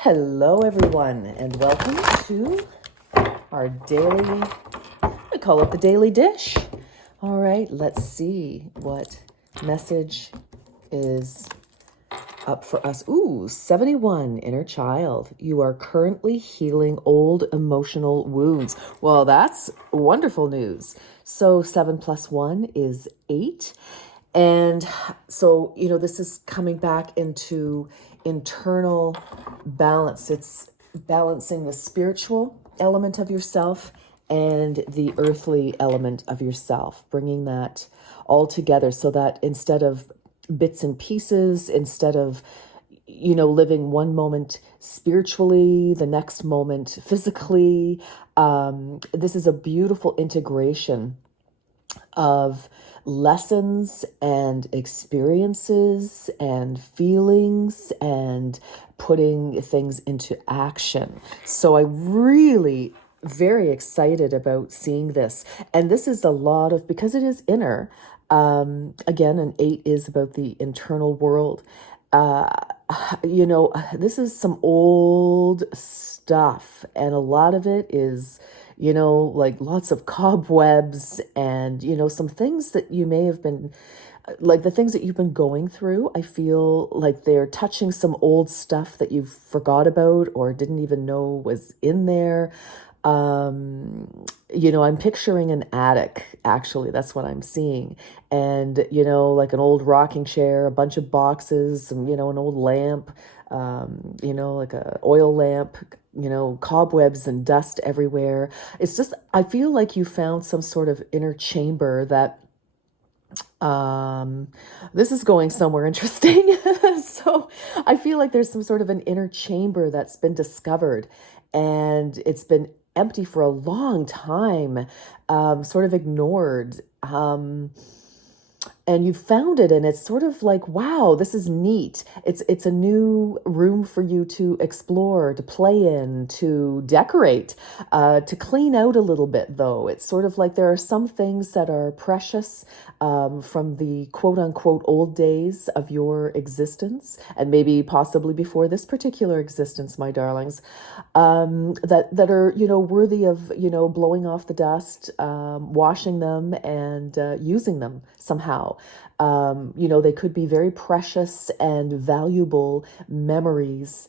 Hello, everyone, and welcome to our daily, I call it the daily dish. All right, let's see what message is up for us. Ooh, 71, inner child. You are currently healing old emotional wounds. Well, that's wonderful news. So 7 plus 1 is 8. And so, this is coming back into internal balance. It's balancing the spiritual element of yourself and the earthly element of yourself, bringing that all together so that instead of bits and pieces, instead of living one moment spiritually, the next moment physically, this is a beautiful integration of lessons and experiences and feelings and putting things into action. So I really very excited about seeing this. And this is a lot of, because it is inner, again, an 8 is about the internal world. This is some old stuff, and a lot of it is, like lots of cobwebs and, some things that you may have been, like the things that you've been going through. I feel like they're touching some old stuff that you forgot about or didn't even know was in there. I'm picturing an attic, actually. That's what I'm seeing. And, like an old rocking chair, a bunch of boxes, and, an old lamp, like a oil lamp, cobwebs and dust everywhere. It's just, I feel like you found some sort of inner chamber that this is going somewhere interesting. So I feel like there's some sort of an inner chamber that's been discovered, and it's been empty for a long time, sort of ignored. And you found it, and it's sort of like, wow, this is neat. It's a new room for you to explore, to play in, to decorate, to clean out a little bit, though. It's sort of like there are some things that are precious, from the quote unquote old days of your existence, and maybe possibly before this particular existence, my darlings, that are, worthy of, blowing off the dust, washing them, and using them somehow. They could be very precious and valuable memories,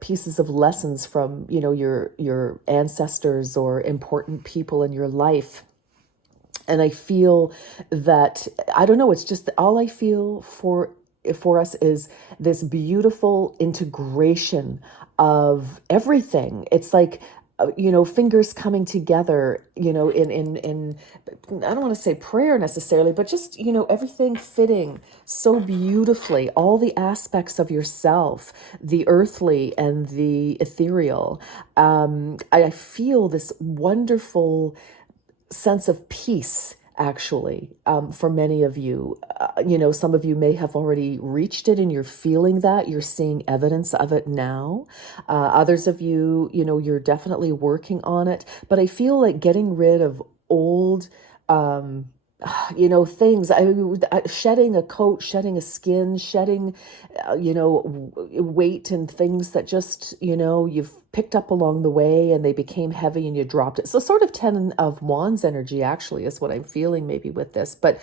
pieces of lessons from, your ancestors or important people in your life. And I feel that, I don't know, it's just all I feel for us is this beautiful integration of everything. It's like, fingers coming together, in I don't want to say prayer necessarily, but just, everything fitting so beautifully, all the aspects of yourself, the earthly and the ethereal. I feel this wonderful sense of peace, actually, for many of you. Some of you may have already reached it and you're feeling that, you're seeing evidence of it now. Others of you, you're definitely working on it, but I feel like getting rid of old, things, shedding a coat, shedding a skin, shedding, weight and things that just, you've picked up along the way and they became heavy and you dropped it. So sort of 10 of Wands energy actually is what I'm feeling maybe with this, but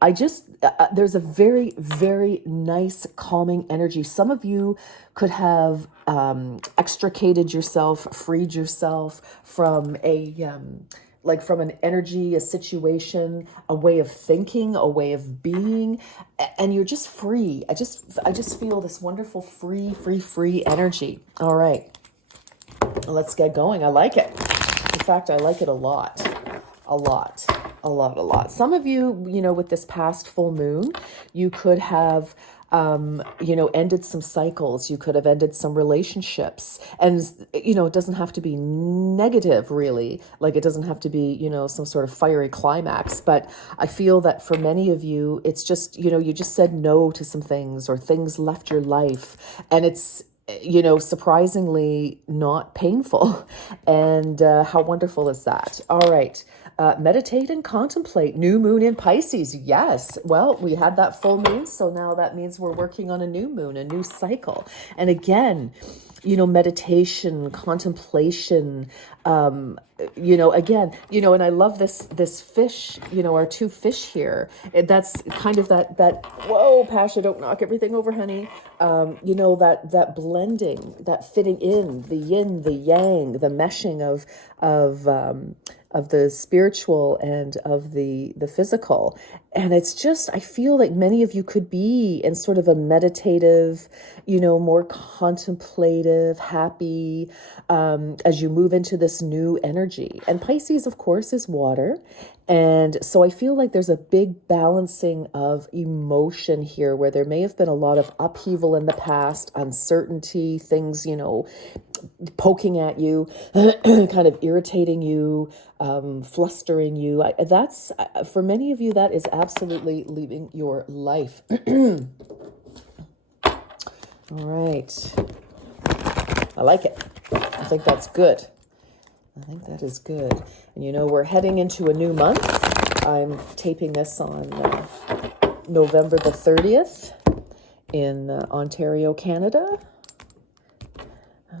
I just, there's a very, very nice calming energy. Some of you could have extricated yourself, freed yourself from from an energy, a situation, a way of thinking, a way of being, and you're just free. I just feel this wonderful free energy. All right, let's get going. I like it. In fact, I like it a lot. Some of you, with this past full moon, you could have ended some cycles. You could have ended some relationships. And, it doesn't have to be negative, really. Like, it doesn't have to be, some sort of fiery climax. But I feel that for many of you, it's just, you just said no to some things, or things left your life. And it's, surprisingly not painful. And how wonderful is that? All right. meditate and contemplate. New moon in Pisces. Yes. Well, we had that full moon. So now that means we're working on a new moon, a new cycle. And again, meditation, contemplation, again, and I love this fish, our two fish here. That's kind of that, whoa, Pasha, don't knock everything over, honey. That blending, that fitting in, the yin, the yang, the meshing of the spiritual and of the physical. And it's just, I feel like many of you could be in sort of a meditative, more contemplative, happy, as you move into this new energy. And Pisces, of course, is water. And so I feel like there's a big balancing of emotion here, where there may have been a lot of upheaval in the past, uncertainty, things, poking at you, kind of irritating you, flustering you. That's, for many of you, that is absolutely leaving your life. All right. I like it. I think that's good. I think that is good. And we're heading into a new month. I'm taping this on November the 30th in Ontario, Canada.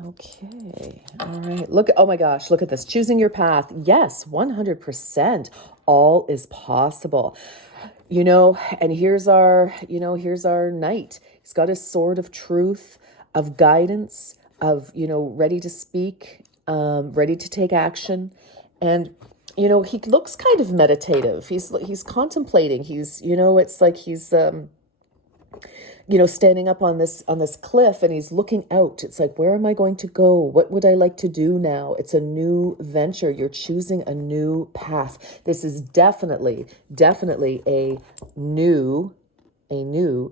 Okay. All right. Oh my gosh, look at this. Choosing your path. Yes, 100%. All is possible. And here's our knight. He's got his sword of truth, of guidance, of, ready to speak, ready to take action. And, he looks kind of meditative. He's contemplating. It's like he's, standing up on this cliff, and he's looking out. It's like, where am I going to go? What would I like to do now? It's a new venture. You're choosing a new path. This is definitely a new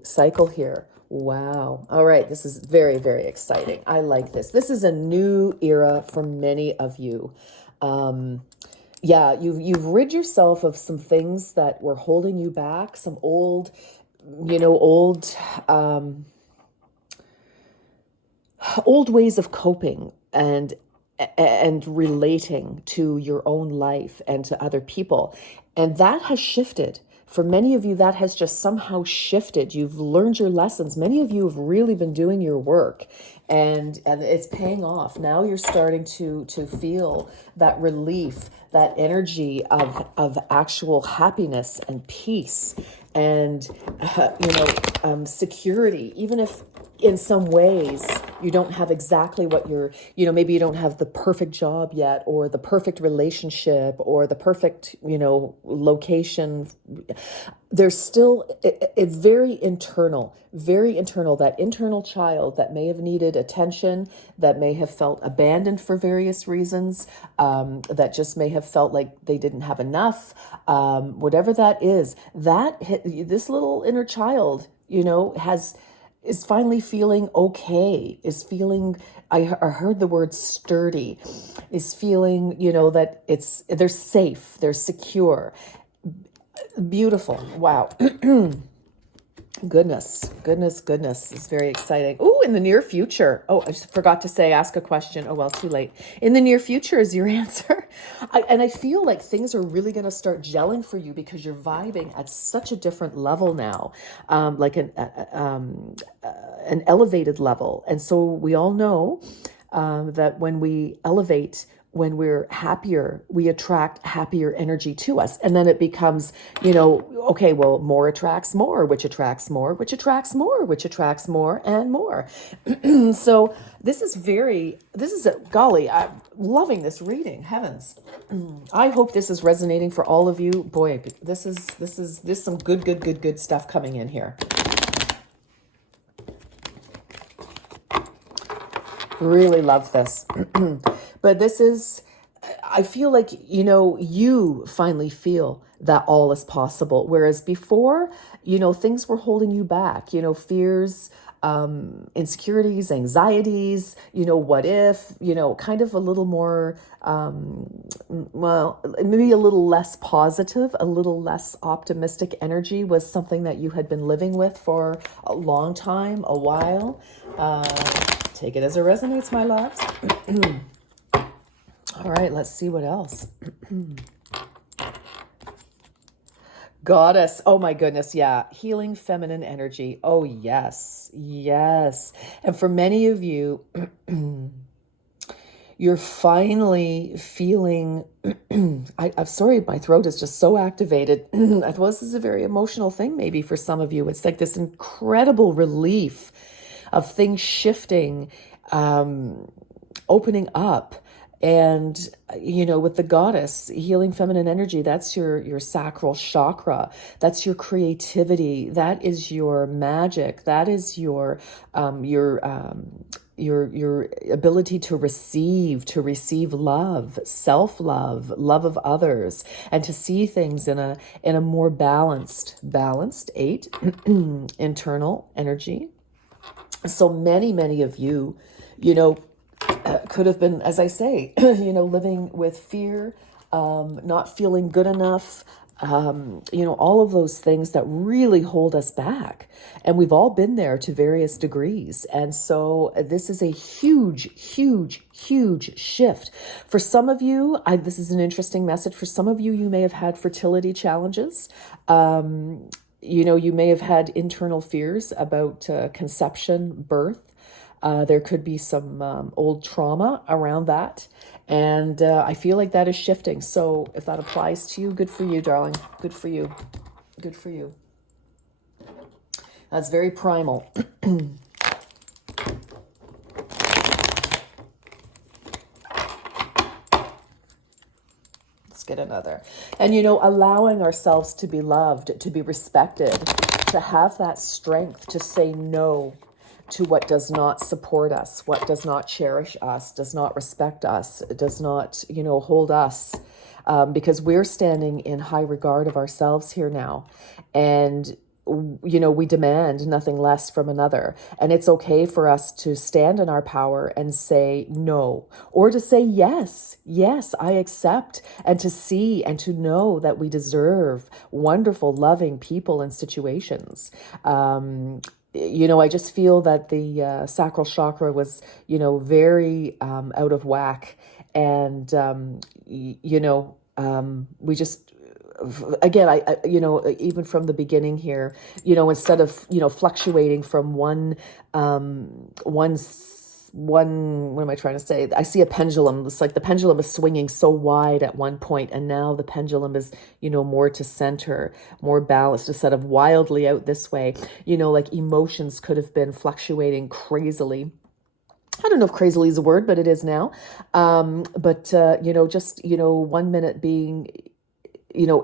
cycle here. Wow. All right. This is very, very exciting. I like this. This is a new era for many of you. You've rid yourself of some things that were holding you back, some old ways of coping and relating to your own life and to other people. And that has shifted. For many of you, that has just somehow shifted. You've learned your lessons. Many of you have really been doing your work, and it's paying off. Now you're starting to feel that relief, that energy of actual happiness and peace and security, even if in some ways you don't have exactly what maybe you don't have the perfect job yet, or the perfect relationship, or the perfect, location. There's still a very internal, that internal child that may have needed attention, that may have felt abandoned for various reasons, that just may have felt like they didn't have enough, whatever that is, this little inner child, is finally feeling okay, is feeling, I heard the word sturdy, is feeling, that they're safe, they're secure. Beautiful. Wow. Goodness. It's very exciting. Oh, in the near future. Oh, I just forgot to say, ask a question. Oh, well, too late. In the near future is your answer. I feel like things are really going to start gelling for you, because you're vibing at such a different level now, like an elevated level. And so we all know that when we elevate, when we're happier, we attract happier energy to us. And then it becomes, okay, well, more attracts more, which attracts more, which attracts more, which attracts more and more. So golly, I'm loving this reading. Heavens. I hope this is resonating for all of you. Boy, this is some good stuff coming in here. Really love this. But I feel like, you finally feel that all is possible. Whereas before, things were holding you back, fears, insecurities, anxieties, what if, kind of a little more, maybe a little less positive, a little less optimistic energy was something that you had been living with for a long time, a while. Take it as it resonates, my loves. All right, let's see what else. Goddess. Oh my goodness. Yeah. Healing feminine energy. Oh, yes. Yes. And for many of you, you're finally feeling. I'm sorry, my throat is just so activated. I thought this is a very emotional thing, maybe for some of you. It's like this incredible relief of things shifting, opening up. And with the goddess, healing feminine energy, that's your sacral chakra. That's your creativity. That is your magic. That is your ability to receive love, self-love, love of others, and to see things in a more balanced 8 internal energy. So many of you, could have been, as I say, living with fear, not feeling good enough, all of those things that really hold us back. And we've all been there to various degrees. And so this is a huge shift. For some of you, this is an interesting message. For some of you, you may have had fertility challenges. You may have had internal fears about conception, birth. There could be some old trauma around that. And I feel like that is shifting. So if that applies to you, good for you, darling. Good for you. Good for you. That's very primal. Let's get another. And, allowing ourselves to be loved, to be respected, to have that strength to say no to what does not support us, what does not cherish us, does not respect us, does not, hold us, because we're standing in high regard of ourselves here now. And, we demand nothing less from another. And it's okay for us to stand in our power and say no, or to say yes, I accept, and to see and to know that we deserve wonderful, loving people and situations. I just feel that the sacral chakra was, very out of whack. And, we just, again, I even from the beginning here, instead of, fluctuating from one, what am I trying to say? I see a pendulum. It's like the pendulum is swinging so wide at one point, and now the pendulum is, more to center, more balanced, instead of wildly out this way. Like emotions could have been fluctuating crazily. I don't know if crazily is a word, but it is now. But just, 1 minute being,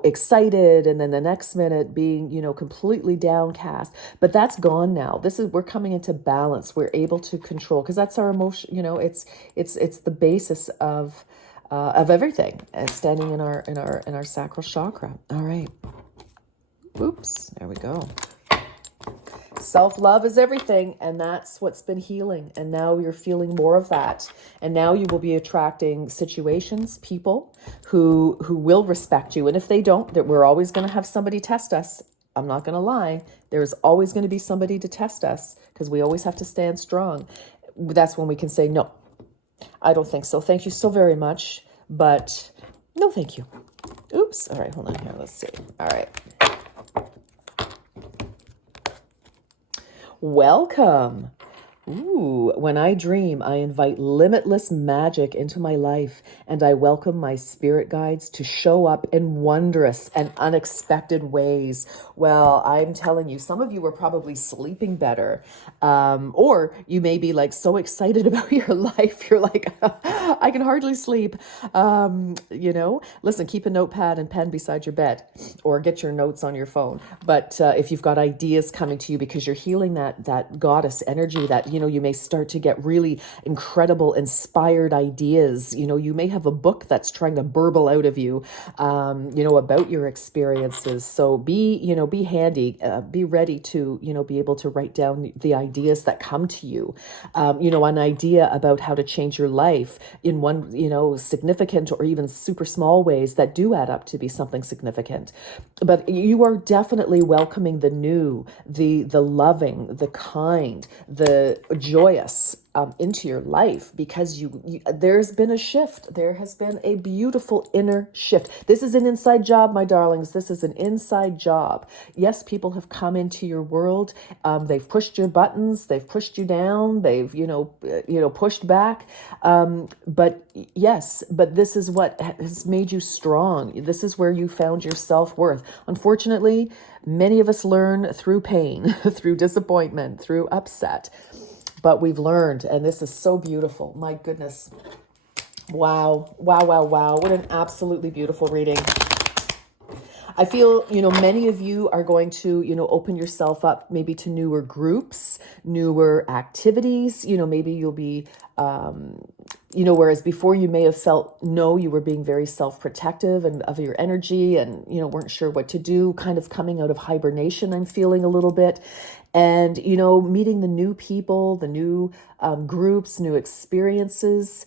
excited, and then the next minute being, completely downcast. But that's gone now. We're coming into balance. We're able to control, because that's our emotion. It's the basis of everything, and standing in our sacral chakra. All right. Oops. There we go. Self-love is everything, and that's what's been healing. And now you're feeling more of that. And now you will be attracting situations, people who will respect you. And if they don't, that we're always going to have somebody test us. I'm not going to lie. There's always going to be somebody to test us, because we always have to stand strong. That's when we can say, no, I don't think so. Thank you so very much, but no, thank you. Oops. All right, hold on here. Let's see. All right. Welcome. Ooh, when I dream, I invite limitless magic into my life, and I welcome my spirit guides to show up in wondrous and unexpected ways. Well, I'm telling you, some of you were probably sleeping better, or you may be like so excited about your life. You're like, I can hardly sleep. Listen, keep a notepad and pen beside your bed, or get your notes on your phone. But if you've got ideas coming to you because you're healing that goddess energy, that you may start to get really incredible, inspired ideas. You may have a book that's trying to burble out of you, about your experiences. So be handy, be ready to, be able to write down the ideas that come to you. An idea about how to change your life in one, significant or even super small ways that do add up to be something significant. But you are definitely welcoming the new, the loving, the kind, the joyous into your life because there's been a shift. There has been a beautiful inner shift. This is an inside job, my darlings. This is an inside job. Yes, people have come into your world. They've pushed your buttons. They've pushed you down. They've, pushed back. But yes, but this is what has made you strong. This is where you found your self-worth. Unfortunately, many of us learn through pain, through disappointment, through upset. But we've learned, and this is so beautiful. My goodness. Wow. Wow, wow, wow. What an absolutely beautiful reading. I feel, many of you are going to, open yourself up maybe to newer groups, newer activities. Maybe you'll be, whereas before you may have felt, no, you were being very self-protective and of your energy and, weren't sure what to do, kind of coming out of hibernation, I'm feeling a little bit. And, meeting the new people, the new groups, new experiences,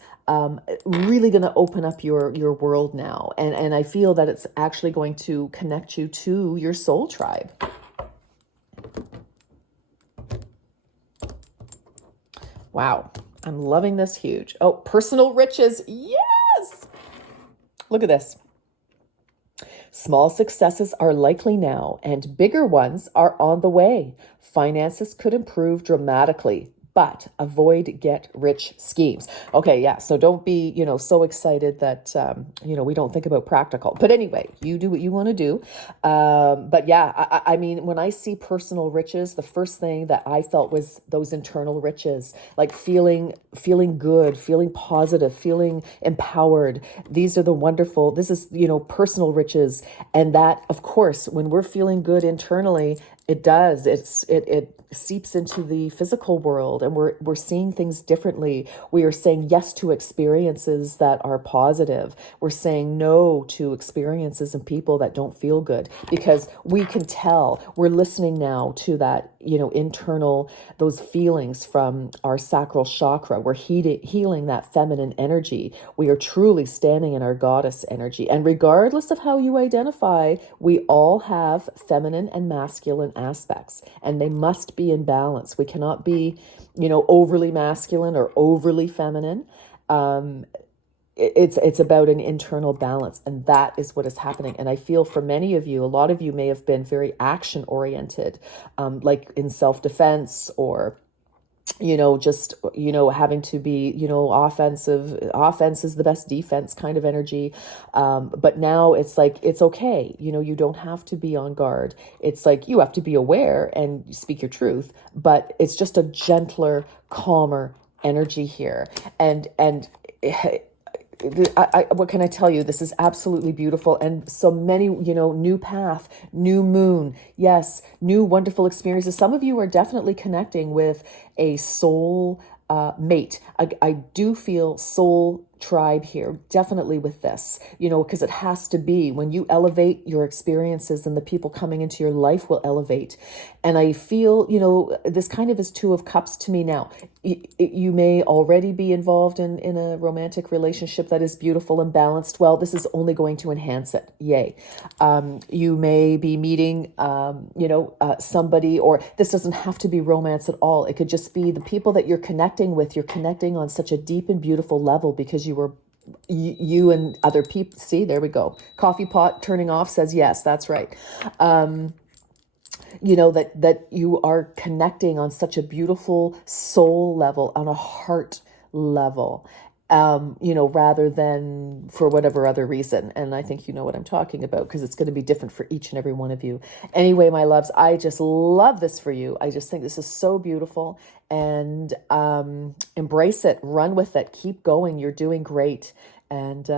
really going to open up your world now. And I feel that it's actually going to connect you to your soul tribe. Wow. I'm loving this huge. Oh, personal riches. Yes. Look at this. Small successes are likely now, and bigger ones are on the way. Finances could improve dramatically, but avoid get-rich schemes. Okay, yeah, so don't be, so excited that, we don't think about practical. But anyway, you do what you want to do. But yeah, I mean, when I see personal riches, the first thing that I felt was those internal riches, like feeling good, feeling positive, feeling empowered. These are the wonderful, this is, personal riches. And that, of course, when we're feeling good internally, it does. It seeps into the physical world, and we're seeing things differently. We are saying yes to experiences that are positive. We're saying no to experiences and people that don't feel good, because we can tell. We're listening now to that, internal, those feelings from our sacral chakra. We're healing that feminine energy. We are truly standing in our goddess energy. And regardless of how you identify, we all have feminine and masculine aspects, and they must be in balance. We cannot be, overly masculine or overly feminine. It's about an internal balance, and that is what is happening. And I feel for many of you, a lot of you may have been very action oriented, like in self-defense, or just, having to be, offensive. Offense is the best defense kind of energy. But now it's like, it's okay. You don't have to be on guard. It's like, you have to be aware and speak your truth, but it's just a gentler, calmer energy here. And what can I tell you? This is absolutely beautiful. And so many, new path, new moon. Yes. New wonderful experiences. Some of you are definitely connecting with a soul mate. I do feel soul tribe here, definitely with this, because it has to be. When you elevate, your experiences and the people coming into your life will elevate. And I feel, this kind of is Two of Cups to me now. You may already be involved in a romantic relationship that is beautiful and balanced. Well, this is only going to enhance it. Yay. You may be meeting, somebody, or this doesn't have to be romance at all. It could just be the people that you're connecting with. You're connecting on such a deep and beautiful level because you and other people. See, there we go. Coffee pot turning off says yes, that's right. That you are connecting on such a beautiful soul level, on a heart level, rather than for whatever other reason. And I think you know what I'm talking about, because it's going to be different for each and every one of you. Anyway, my loves, I just love this for you. I just think this is so beautiful, and embrace it, run with it, keep going. You're doing great. And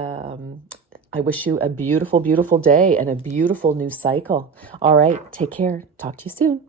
I wish you a beautiful, beautiful day and a beautiful new cycle. All right, take care. Talk to you soon.